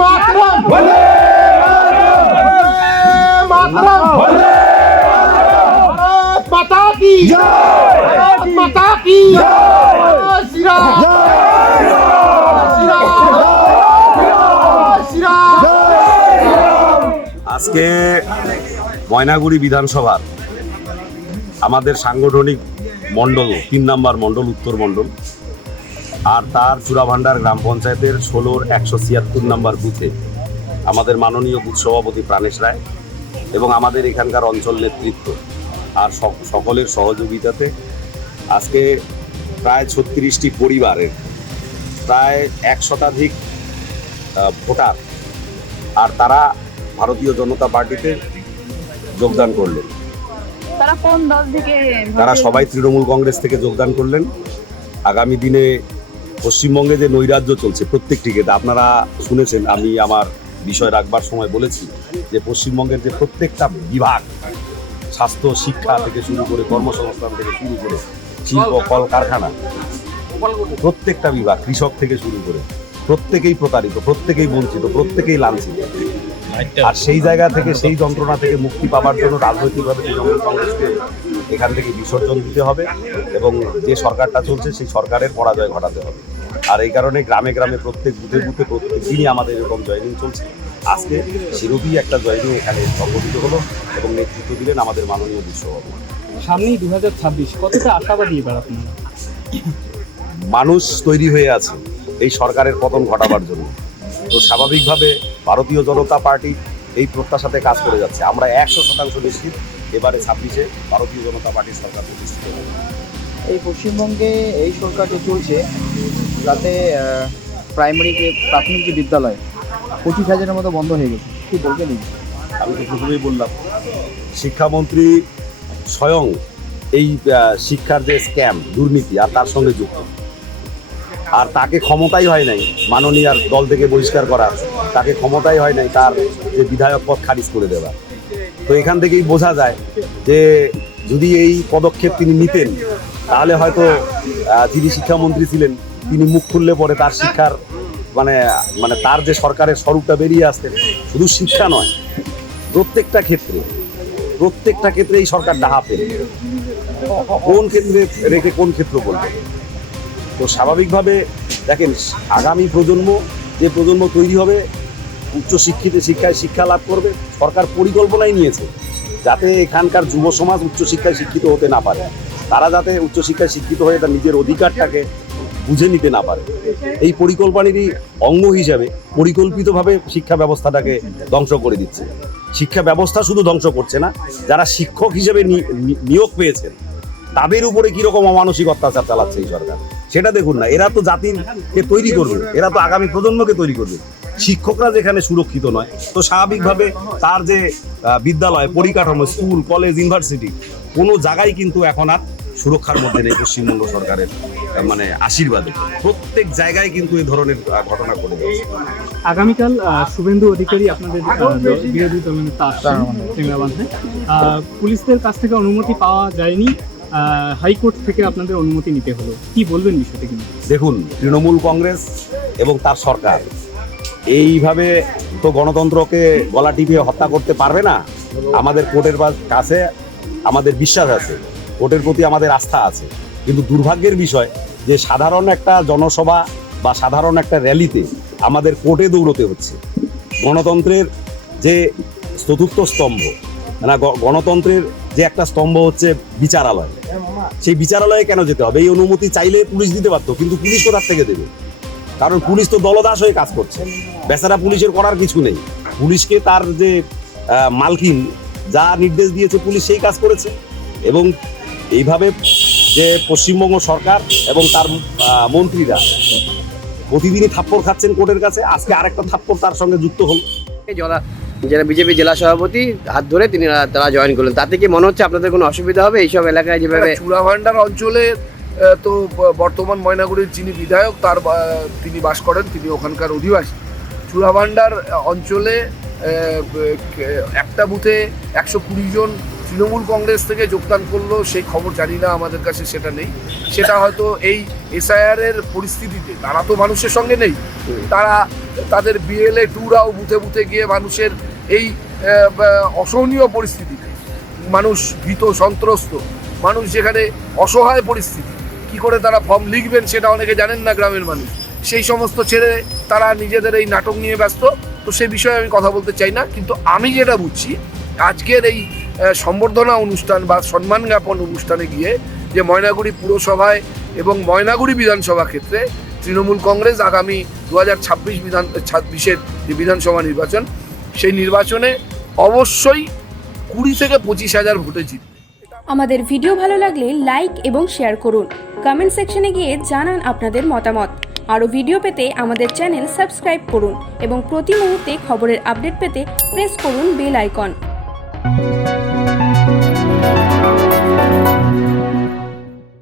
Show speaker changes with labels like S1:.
S1: মাতরম বলে মাতরম বলে মাতা কি জয় মাতা কি জয়
S2: আজকে ময়নাগুড়ি বিধানসভার আমাদের সাংগঠনিক মণ্ডল, তিন নাম্বার মণ্ডল, উত্তর মণ্ডল, আর তার চূড়াভান্ডার গ্রাম পঞ্চায়েতের ষোলোর একশো ছিয়াত্তর নাম্বার বুথে আমাদের মাননীয় বুথ সভাপতি প্রাণেশ রায় এবং আমাদের এখানকার অঞ্চল নেতৃত্ব আর সকলের সহযোগিতাতে আজকে প্রায় ছত্রিশটি পরিবারের প্রায় এক শতাধিক ভোটার আর তারা ভারতীয় জনতা পার্টিতে যোগদান করলেন।
S3: তারা কোন দল থেকে
S2: তারা সবাই তৃণমূল কংগ্রেস থেকে যোগদান করলেন। আগামী দিনে পশ্চিমবঙ্গে যে নৈরাজ্য চলছে প্রত্যেকটি ক্ষেত্রে আপনারা শুনেছেন আমি আমার বিষয় রাখবার সময় বলেছি যে পশ্চিমবঙ্গের যে প্রত্যেকটা বিভাগ স্বাস্থ্য শিক্ষা থেকে শুরু করে কর্মসংস্থান থেকে শুরু করে শিল্প কলকারখানা প্রত্যেকটা বিভাগ কৃষক থেকে শুরু করে প্রত্যেকেই প্রতারিত প্রত্যেকেই বঞ্চিত প্রত্যেকেই লাঞ্ছিত। আর সেই জায়গা থেকে সেই যন্ত্রণা থেকে মুক্তি পাওয়ার জন্য রাজনৈতিকভাবে তৃণমূল কংগ্রেসকে এখান থেকে বিসর্জন দিতে হবে এবং যে সরকারটা চলছে সেই সরকারের পরাজয় ঘটাতে হবে। আর এই কারণে গ্রামে গ্রামে প্রত্যেক বুথে বুথে প্রত্যেক দিনই আমাদের এরকম জয়নিং চলছে। আজকে সেরূপই একটা জয়নিং এখানে সংগঠিত হলো এবং নেতৃত্ব দিলেন আমাদের মাননীয় বিশ্ববাবু
S4: সামনেই দু হাজার ছাব্বিশ কতটা আশাবাদী এবার আপনারা?
S2: মানুষ তৈরি হয়ে আছে এই সরকারের পতন ঘটাবার জন্য। তো স্বাভাবিকভাবে ভারতীয় জনতা পার্টি এই প্রত্যাশাতে কাজ করে যাচ্ছে। আমরা একশো শতাংশ নিশ্চিত এবারে ছাব্বিশে ভারতীয় জনতা পার্টির সরকার প্রতিষ্ঠিত হবে।
S5: এই পশ্চিমবঙ্গে এই সরকার যে চলছে তাতে প্রাইমারি যে প্রাথমিক যে বিদ্যালয় পঁচিশ হাজারের মতো বন্ধ হয়ে গেছে। কি বলবেন
S2: আমি তো প্রথমেই বললাম শিক্ষামন্ত্রী স্বয়ং এই শিক্ষার যে স্ক্যাম দুর্নীতি আর তার সঙ্গে যুক্ত। আর তাকে ক্ষমতাই হয় নাই মাননীয় আর দল থেকে বহিষ্কার করার তাকে ক্ষমতাই হয় নাই তার যে বিধায়ক পদ খারিজ করে দেওয়ার তো এখান থেকেই বোঝা যায় যে যদি এই পদক্ষেপ তিনি নিতেন, তাহলে হয়তো যিনি শিক্ষামন্ত্রী ছিলেন, তিনি মুখ খুললে পরে তার শিক্ষার মানে মানে তার যে সরকারের স্বরূপটা বেরিয়ে আসতেন শুধু শিক্ষা নয়, প্রত্যেকটা ক্ষেত্রে প্রত্যেকটা ক্ষেত্রে এই সরকার ডাহা পেল। কোন ক্ষেত্রে রেখে কোন ক্ষেত্র বলবে তো স্বাভাবিকভাবে দেখেন, আগামী প্রজন্ম যে প্রজন্ম তৈরি হবে, উচ্চ শিক্ষিত শিক্ষায় শিক্ষা লাভ করবে, সরকার পরিকল্পনাই নিয়েছে যাতে এখানকার যুব সমাজ উচ্চশিক্ষায় শিক্ষিত হতে না পারে। তারা যাতে উচ্চশিক্ষায় শিক্ষিত হয়ে তার নিজের অধিকারটাকে বুঝে নিতে না পারে। এই পরিকল্পনারই অঙ্গ হিসাবে পরিকল্পিতভাবে শিক্ষা ব্যবস্থাটাকে ধ্বংস করে দিচ্ছে। শিক্ষা ব্যবস্থা শুধু ধ্বংস করছে না, যারা শিক্ষক হিসেবে নিয়োগ পেয়েছেন, তাদের উপরে কীরকম অমানসিক অত্যাচার চালাচ্ছে এই সরকার? সেটা দেখুন না। এরা তো জাতিকে তৈরি করবে। এরা তো আগামী প্রজন্মকে তৈরি করবে। শিক্ষকরা যেখানে সুরক্ষিত নয়। তো স্বাভাবিকভাবে তার যে বিদ্যালয় পরিকাঠামো স্কুল কলেজ ইউনিভার্সিটি কোনো জায়গায় কিন্তু এখন আর সুরক্ষার মধ্যে নেই পশ্চিমবঙ্গ সরকারের মানে আশীর্বাদে। প্রত্যেক জায়গায় কিন্তু এই ধরনের ঘটনা ঘটে যাচ্ছে।
S4: আগামীকাল শুভেন্দু অধিকারী আপনাদের বিরোধী দলনেতা আসছেন পুলিশদের কাছ থেকে অনুমতি পাওয়া যায়নি। হাইকোর্ট থেকে আপনাদের অনুমতি নিতে হলো। কি বলবেন বিষয়টা কিন্তু?
S2: দেখুন, তৃণমূল কংগ্রেস এবং তার সরকার, এইভাবে তো গণতন্ত্রকে গলা টিপিয়ে হত্যা করতে পারবে না। আমাদের কোর্টের কাছে আমাদের বিশ্বাস আছে, কোর্টের প্রতি আমাদের আস্থা আছে। কিন্তু দুর্ভাগ্যের বিষয় যে সাধারণ একটা জনসভা বা সাধারণ একটা র্যালিতে আমাদের কোর্টে দৌড়তে হচ্ছে। গণতন্ত্রের যে চতুর্থ স্তম্ভ না গ- গণতন্ত্রের যে একটা স্তম্ভ হচ্ছে বিচারালয়। সেই বিচারালয়ে কেন যেতে হবে? এই অনুমতি চাইলে পুলিশ দিতে পারতো, কিন্তু পুলিশ কোথার থেকে দেবে? কারণ পুলিশ তো দলদাস হয়ে কাজ করছে। বেচারা পুলিশের করার কিছু নেই। পুলিশকে তার যে মালকিন, যা নির্দেশ দিয়েছে পুলিশ সেই কাজ করেছে। এবং এইভাবে যে পশ্চিমবঙ্গ সরকার এবং তার মন্ত্রীরা প্রতিদিনই থাপ্পড় খাচ্ছেন কোর্টের কাছে। আজকে আরেকটা থাপ্পড় তার সঙ্গে যুক্ত হল।
S6: যারা বিজেপি জেলা সভাপতি হাত ধরে তিনি তারা জয়েন করলেন। তাতে কি মনে হচ্ছে আপনাদের কোনো অসুবিধা হবে? এইসব এলাকায় যেভাবে
S7: চূড়াভান্ডার অঞ্চলে তো বর্তমান ময়নাগুড়ির যিনি বিধায়ক তার তিনি বাস করেন তিনি ওখানকার অধিবাসী। চূড়াভান্ডার অঞ্চলে একটা বুথে একশো কুড়ি জন তৃণমূল কংগ্রেস থেকে যোগদান করল সেই খবর জানি না আমাদের কাছে সেটা নেই। সেটা হয়তো এই এসআইআর এর পরিস্থিতিতে তারা তো মানুষের সঙ্গে নেই। তারা তাদের বিএলএ টুরাও বুথে বুথে গিয়ে মানুষের এই অসহনীয় পরিস্থিতিতে মানুষ ভীত, সন্ত্রস্ত। মানুষ যেখানে অসহায় পরিস্থিতি, কি করে তারা ফর্ম লিখবেন সেটা অনেকে জানেন না গ্রামের মানুষ। সেই সমস্ত ছেড়ে তারা নিজেদের এই নাটক নিয়ে ব্যস্ত। তো সে বিষয়ে আমি কথা বলতে চাই না, কিন্তু আমি যেটা বুঝছি, আজকের এই সম্বর্ধনা অনুষ্ঠান বা সম্মান জ্ঞাপন অনুষ্ঠানে গিয়ে যে ময়নাগুড়ি পুরসভায় এবং ময়নাগুড়ি বিধানসভা ক্ষেত্রে তৃণমূল কংগ্রেস আগামী দু হাজার ছাব্বিশ বিধান, ছাব্বিশের যে বিধানসভা নির্বাচন সেই নির্বাচনে অবশ্যই কুড়ি থেকে পঁচিশ হাজার ভোটে জিতবে।
S8: আমাদের ভিডিও ভালো লাগলে লাইক এবং শেয়ার করুন। কমেন্ট সেকশনে গিয়ে জানান আপনাদের মতামত। আরও ভিডিও পেতে আমাদের চ্যানেল সাবস্ক্রাইব করুন এবং প্রতি মুহূর্তে খবরের আপডেট পেতে প্রেস করুন বেল আইকন।